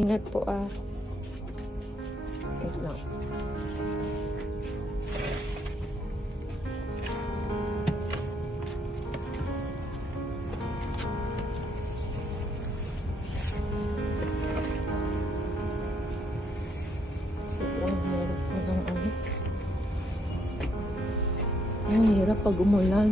Ingat po ah. Wait lang. Ang hirap pag umulan.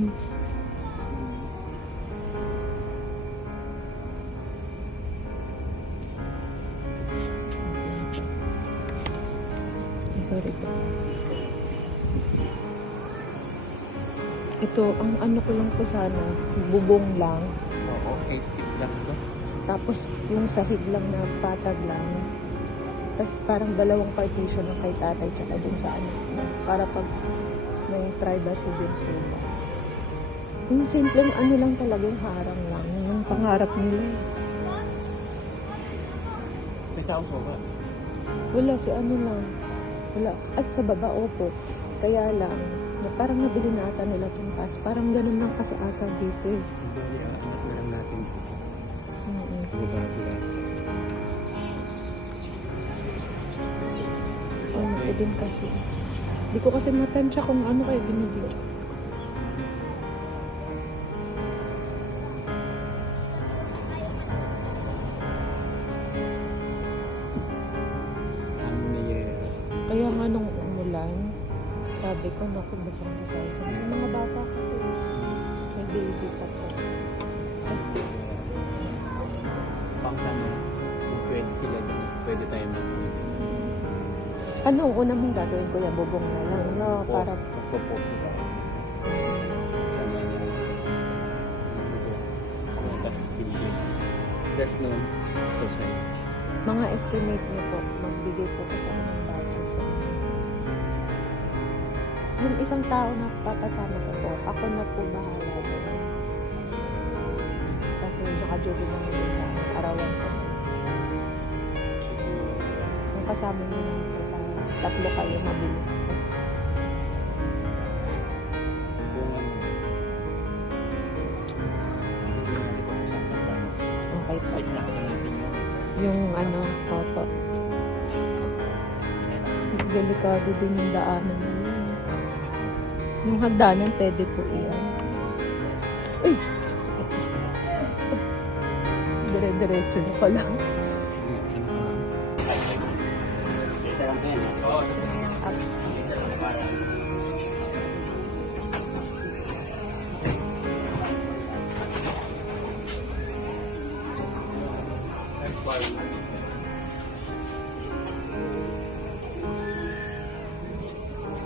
Sorry po. Ito, ang ano ko lang po sana, bubong lang. Oo, 8 feet lang to. Tapos yung sahig lang na patag lang. Tapos parang dalawang partition ng kay tatay tsaka dun sa anak mo. Para pag may privacy din po ba. Yung simpleng ano lang talaga, yung harang lang. Yung pangarap nila. May kauso ba? Wala, si ano lang. Wala. At sa baba, opo. Kaya lang, na parang nabili na ata nila itong taas. Parang ganun lang kasi ata dito eh. Hindi, anak na lang natin dito. Bumabati lang. Ano ko din kasi. Hindi ko kasi matansya kung ano kayo binibidyo. Kaya nga nung umulan, sabi ko, naku, basang-basa. Sa mga bata kasi, may baby pa po. Kasi, Pang tanong, kung pwede sila dyan, pwede tayo mag-uwi. ano ang una mong gagawin, kuya? Bubong na lang, no? Para, Magpo-post na tayo. Sana na. Tapos bilhin. That's known to say. mga estimate niyo po, magbigay po ko sa anong budget sa inyo. Yung isang tao na papasama ko po, ako na po bahala doon. Kasi naka-job na yun sa arawan ko. Yung kasama niyo lang po, tatlo kayo, mabilis po. Kung ano, Okay po. ay nakita natin yung Yung ano, opo. Delikado din yung daanan na yun. Yung hagdanan, pwede po iyan. Uy! Dire-diretso na pala. isa lang yan. Oo, Up. isa lang para.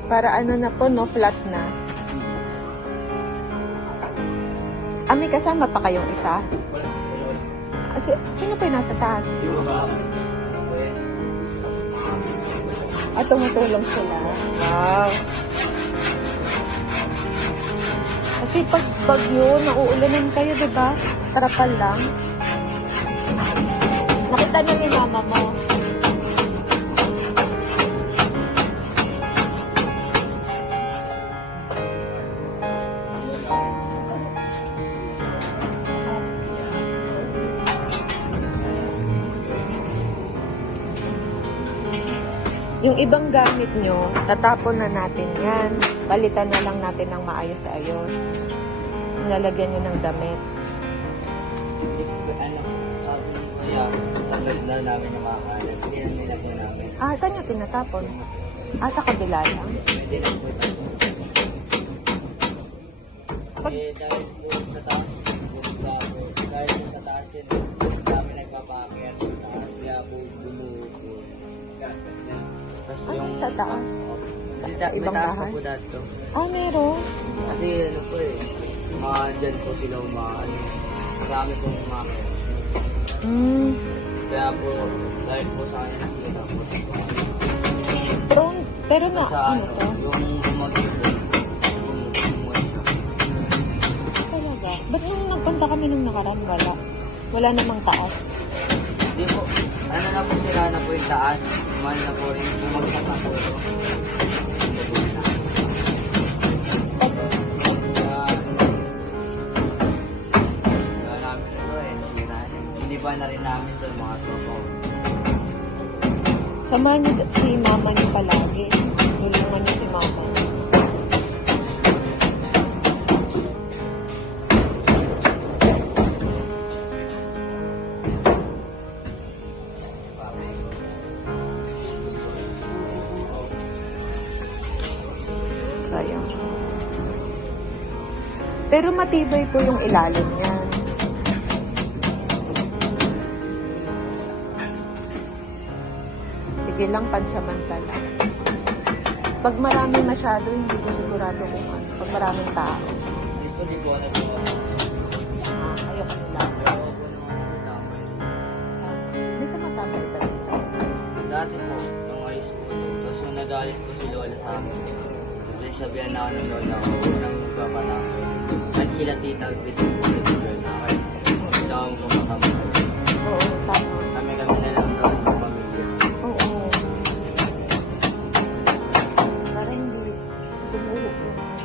Para ano na po, no? Flat na. Ah, may kasama pa kayong isa? Ah, sino pa yung nasa taas? Ah, tumutulong sila. Wow. Kasi pag bagyo, nauulanan kayo, diba? Tarapal lang. Nakita na ni mama mo. Yung ibang gamit nyo, tatapon na natin yan. Palitan na lang natin ng maayos-ayos. Nilalagyan nyo ng damit. Na namin yung mga kanan. Hindi na nilagyan namin. Ah, saan nyo tinatapon? Ah, sa kabila lang. Pwede lang po ito. Pag, Dahil po sa taas, dahil po sa taas yun, dami nagpapakit sa taas, kaya po bumuko. Tapos ano sa taas? Sa ibang may taas bahay? pa po dito. Ah, meron. Kasi ano po eh, mga dyan po sila umaano. Marami pong umakit. Hmm. Kaya po, dahil po sa kanya nakita po sa Pero na, sa ano to? yung bumagyo po, Talaga? Ba't nung nagpunta kami nung nakaraan, wala? Wala namang taas. Hindi po, ano na po sila na po yung taas, man na po rin, bumagsak na po ito. Hindi ba na rin namin ito mga tropa. Samahan niyo si mama niyo palagi. Tulungan niyo si mama niyo. Sayang. Pero matibay po yung ilalim niyan. Sige lang, pansamantala. Pag marami masyado, hindi ko sigurado kung ano. Pag maraming tao. Di ko ano po. Ayoko nila. Dito matapay ba dito? Dati po, yung high school. Tapos yung nagalit po si Lola sa akin. Tapos sabihan na ako ng Lola ko, unang magpapanakot. At sila tita, dito po sa girl na kayo. Ito ang kumakamay. Oo, tama. Kami na lang daw ng pamilya. Oo. Para hindi gumuho yung ano.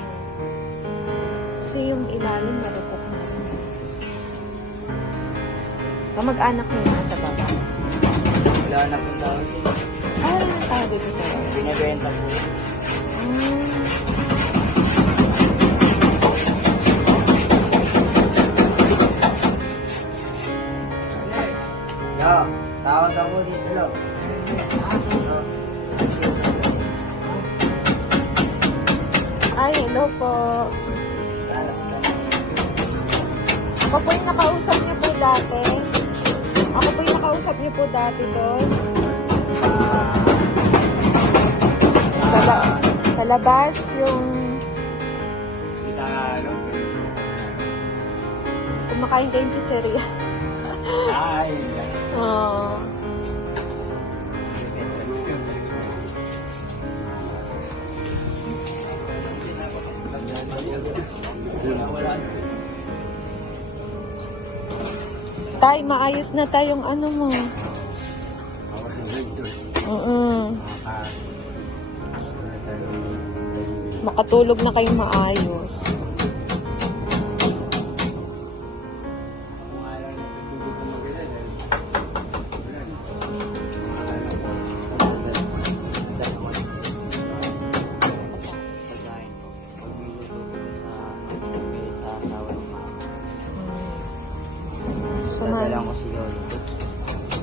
Kasi yung ilalim narupok na. Kamag-anak niya nasa baba. Wala na po daw. Ay, tayo dito sa'yo. Binibenta po. Yo, tawag ako dito lang. Ay, hello po. Ako po yung nakausap niyo po dati. Ako po yung nakausap niyo po dati doon. Sa labas, yung kumakain kayong chicheria. Ay, Oo. Tay, maayos na tayong ano mo. Makatulog na kayong maayos. Dadala ko si Lolo.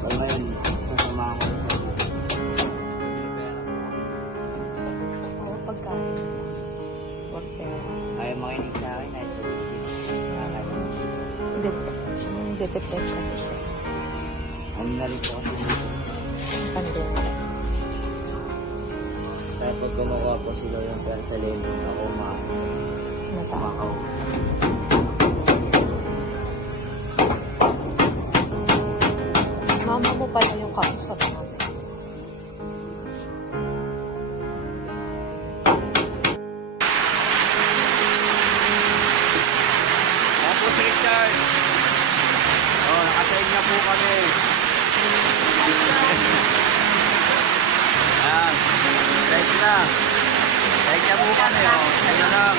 Pag ngayon, sasamahan ko siya. Oo, pagkain. Huwag pera. Ayaw makinig sa akin, ay sabihin. Detect kasi siya. Ano na rin po kasi dito. Pandemic. Kaya pag kumukuha po si Lolo ng pera sa lelo, ako Nasaan? makausap. Mama mo pala yung kausap namin. Ayan po si Richard. Nakasaig na po kami. Ayan. Saig na. Saig na po kami. Saig na lang.